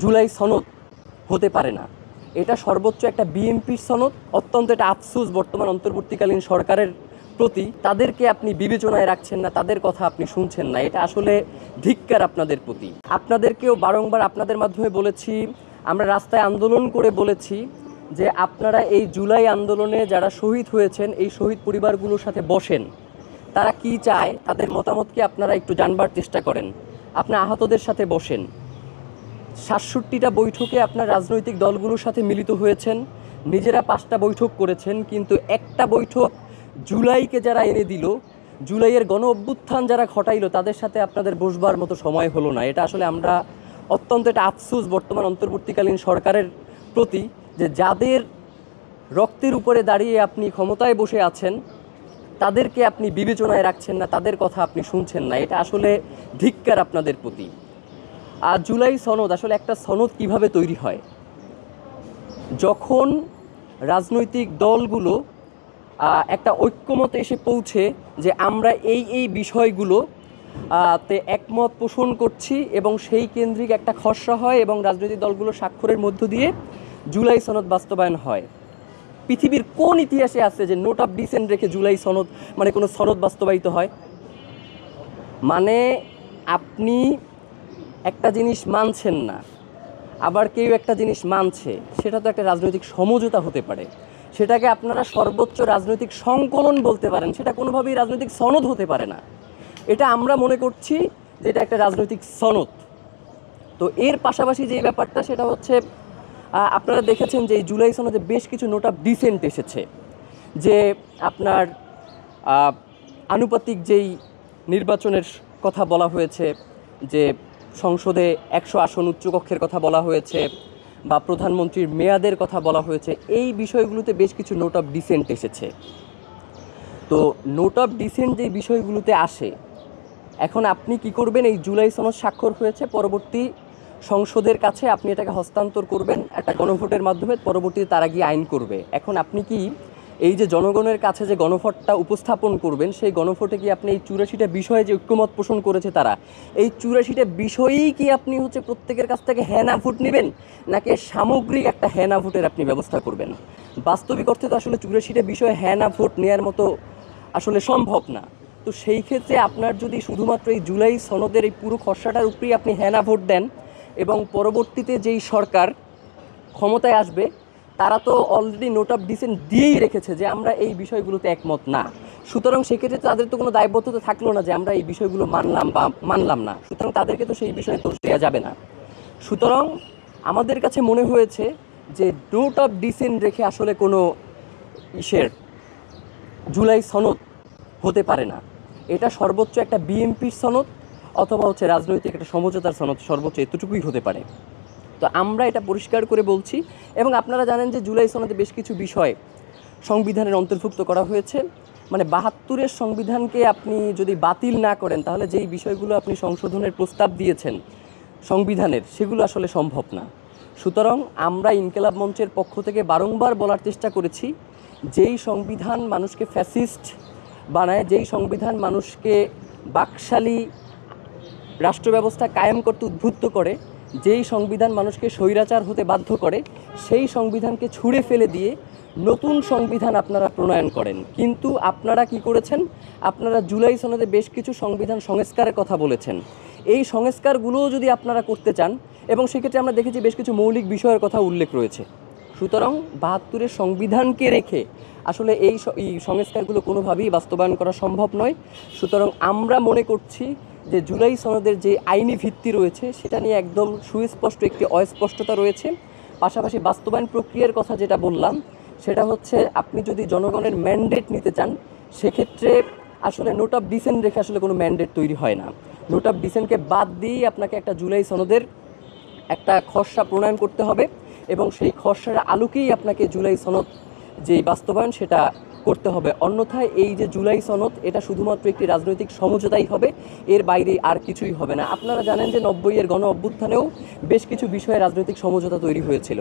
জুলাই সনদ হতে পারে না। এটা সর্বোচ্চ একটা বিএনপির সনদ। অত্যন্ত এটা আফসোস বর্তমান অন্তর্বর্তীকালীন সরকারের প্রতি। তাদেরকে আপনি বিবেচনায় রাখছেন না, তাদের কথা আপনি শুনছেন না। এটা আসলে ধিক্কার আপনাদের প্রতি। আপনাদেরকেও বারংবার আপনাদের মাধ্যমে বলেছি, আমরা রাস্তায় আন্দোলন করে বলেছি যে আপনারা এই জুলাই আন্দোলনে যারা শহীদ হয়েছেন এই শহীদ পরিবারগুলোর সাথে বসেন। তারা কি চায় তাদের মতামতকে আপনারা একটু জানবার চেষ্টা করেন। আপনার আহতদের সাথে বসেন। ৬৭টা বৈঠকে আপনার রাজনৈতিক দলগুলোর সাথে মিলিত হয়েছেন, নিজেরা ৫টা বৈঠক করেছেন, কিন্তু একটা বৈঠক জুলাইকে যারা এনে দিল, জুলাইয়ের গণ অভ্যুত্থান যারা ঘটাইলো তাদের সাথে আপনাদের বসবার মতো সময় হলো না। এটা আসলে আমরা অত্যন্ত এটা আফসোস বর্তমান অন্তর্বর্তীকালীন সরকারের প্রতি, যে যাদের রক্তের উপরে দাঁড়িয়ে আপনি ক্ষমতায় বসে আছেন তাদেরকে আপনি বিবেচনায় রাখছেন না, তাদের কথা আপনি শুনছেন না। এটা আসলে ধিক্কার আপনাদের প্রতি। আর জুলাই সনদ, আসলে একটা সনদ কিভাবে তৈরি হয়? যখন রাজনৈতিক দলগুলো একটা ঐক্যমতে এসে পৌঁছে যে আমরা এই বিষয়গুলো তে একমত পোষণ করছি এবং সেই কেন্দ্রিক একটা খসড়া হয় এবং রাজনৈতিক দলগুলো স্বাক্ষরের মধ্য দিয়ে জুলাই সনদ বাস্তবায়ন হয়। পৃথিবীর কোন ইতিহাসে আছে যে নোট অফ ডিসেন্ট রেখে জুলাই সনদ মানে কোনো সনদ বাস্তবায়িত হয়? মানে আপনি একটা জিনিস মানছেন না, আবার কেউ একটা জিনিস মানছে, সেটা তো একটা রাজনৈতিক সমঝোতা হতে পারে। সেটাকে আপনারা সর্বোচ্চ রাজনৈতিক সংকলন বলতে পারেন, সেটা কোনোভাবেই রাজনৈতিক সনদ হতে পারে না। এটা আমরা মনে করছি যে এটা একটা রাজনৈতিক সনদ। তো এর পাশাপাশি যে ব্যাপারটা সেটা হচ্ছে, আপনারা দেখেছেন যে এই জুলাই সনদে বেশ কিছু নোট অফ ডিসেন্ট এসেছে, যে আপনার আনুপাতিক যেই নির্বাচনের কথা বলা হয়েছে, যে সংসদে ১০০ আসন উচ্চকক্ষের কথা বলা হয়েছে, বা প্রধানমন্ত্রীর মেয়াদের কথা বলা হয়েছে, এই বিষয়গুলোতে বেশ কিছু নোট অফ ডিসেন্ট এসেছে। তো নোট অফ ডিসেন্ট যে বিষয়গুলোতে আসে, এখন আপনি কি করবেন? এই জুলাই সনদ স্বাক্ষর হয়েছে, পরবর্তী সংসদের কাছে আপনি এটাকে হস্তান্তর করবেন একটা গণভোটের মাধ্যমে, পরবর্তীতে তারা গিয়ে আইন করবে। এখন আপনি কি এই যে জনগণের কাছে যে গণভোটটা উপস্থাপন করবেন, সেই গণভোটে কি আপনি এই ৮৪টা বিষয়ে যে ঐক্যমত পোষণ করেছে তারা, এই ৮৪টা বিষয়েই কি আপনি প্রত্যেকের কাছ থেকে হ্যাঁ না ভোট নেবেন, নাকি সামগ্রিক একটা হ্যাঁ না ভোটের আপনি ব্যবস্থা করবেন? বাস্তবিক অর্থে তো আসলে ৮৪টা বিষয়ে হ্যাঁ না ভোট নেওয়ার মতো আসলে সম্ভব না। তো সেই ক্ষেত্রে আপনার যদি শুধুমাত্র এই জুলাই সনদের এই পুরো খসড়াটার উপরেই আপনি হ্যাঁ না ভোট দেন, এবং পরবর্তীতে যেই সরকার ক্ষমতায় আসবে তারা তো অলরেডি নোট অফ ডিসেন্ট দিয়েই রেখেছে যে আমরা এই বিষয়গুলোতে একমত না, সুতরাং সেক্ষেত্রে তাদের তো কোনো দায়বদ্ধতা থাকলো না যে আমরা এই বিষয়গুলো মানলাম বা মানলাম না, সুতরাং তাদেরকে তো সেই বিষয়ে দোষ দেওয়া যাবে না। সুতরাং আমাদের কাছে মনে হয়েছে যে নোট অফ ডিসেন্ট রেখে আসলে কোনো জুলাই সনদ হতে পারে না। এটা সর্বোচ্চ একটা বিএনপির সনদ অথবা রাজনৈতিক একটা সমঝোতার সনদ, সর্বোচ্চ এতটুকুই হতে পারে। তো আমরা এটা পরিষ্কার করে বলছি। এবং আপনারা জানেন যে জুলাই সনদে বেশ কিছু বিষয় সংবিধানের অন্তর্ভুক্ত করা হয়েছে। মানে ৭২-এর সংবিধানকে আপনি যদি বাতিল না করেন, তাহলে যেই বিষয়গুলো আপনি সংশোধনের প্রস্তাব দিয়েছেন সংবিধানের, সেগুলো আসলে সম্ভব না। সুতরাং আমরা ইনকিলাব মঞ্চের পক্ষ থেকে বারংবার বলার চেষ্টা করেছি, যেই সংবিধান মানুষকে ফ্যাসিস্ট বানায়, যেই সংবিধান মানুষকে বাকশালী রাষ্ট্র ব্যবস্থা কায়েম করতে উদ্বুদ্ধ করে, যেই সংবিধান মানুষকে স্বৈরাচার হতে বাধ্য করে, সেই সংবিধানকে ছুঁড়ে ফেলে দিয়ে নতুন সংবিধান আপনারা প্রণয়ন করেন। কিন্তু আপনারা কি করেছেন? আপনারা জুলাই সনদে বেশ কিছু সংবিধান সংস্কারের কথা বলেছেন। এই সংস্কারগুলোও যদি আপনারা করতে চান, এবং সেক্ষেত্রে আমরা দেখেছি বেশ কিছু মৌলিক বিষয়ের কথা উল্লেখ রয়েছে। সুতরাং ৭২-এর সংবিধানকে রেখে আসলে এই সংস্কারগুলো কোনোভাবেই বাস্তবায়ন করা সম্ভব নয়। সুতরাং আমরা মনে করছি যে জুলাই সনদের যে আইনি ভিত্তি রয়েছে সেটা নিয়ে একদম সুস্পষ্ট একটি অস্পষ্টতা রয়েছে। পাশাপাশি বাস্তবায়ন প্রক্রিয়ার কথা যেটা বললাম, সেটা হচ্ছে আপনি যদি জনগণের ম্যান্ডেট নিতে চান, সেক্ষেত্রে আসলে নোট অফ ডিসেন্ট রেখে আসলে কোনো ম্যান্ডেট তৈরি হয় না। নোট অফ ডিসেন্টকে বাদ দিয়েই আপনাকে একটা জুলাই সনদের একটা খসড়া প্রণয়ন করতে হবে, এবং সেই খসড়ার আলোকেই আপনাকে জুলাই সনদ যেই বাস্তবায়ন সেটা করতে হবে। অন্যথায় এই যে জুলাই সনদ, এটা শুধুমাত্র একটি রাজনৈতিক সমঝোতাই হবে, এর বাইরে আর কিছুই হবে না। আপনারা জানেন যে ৯০-এর গণ অভ্যুত্থানেও বেশ কিছু বিষয়ে রাজনৈতিক সমঝোতা তৈরি হয়েছিল।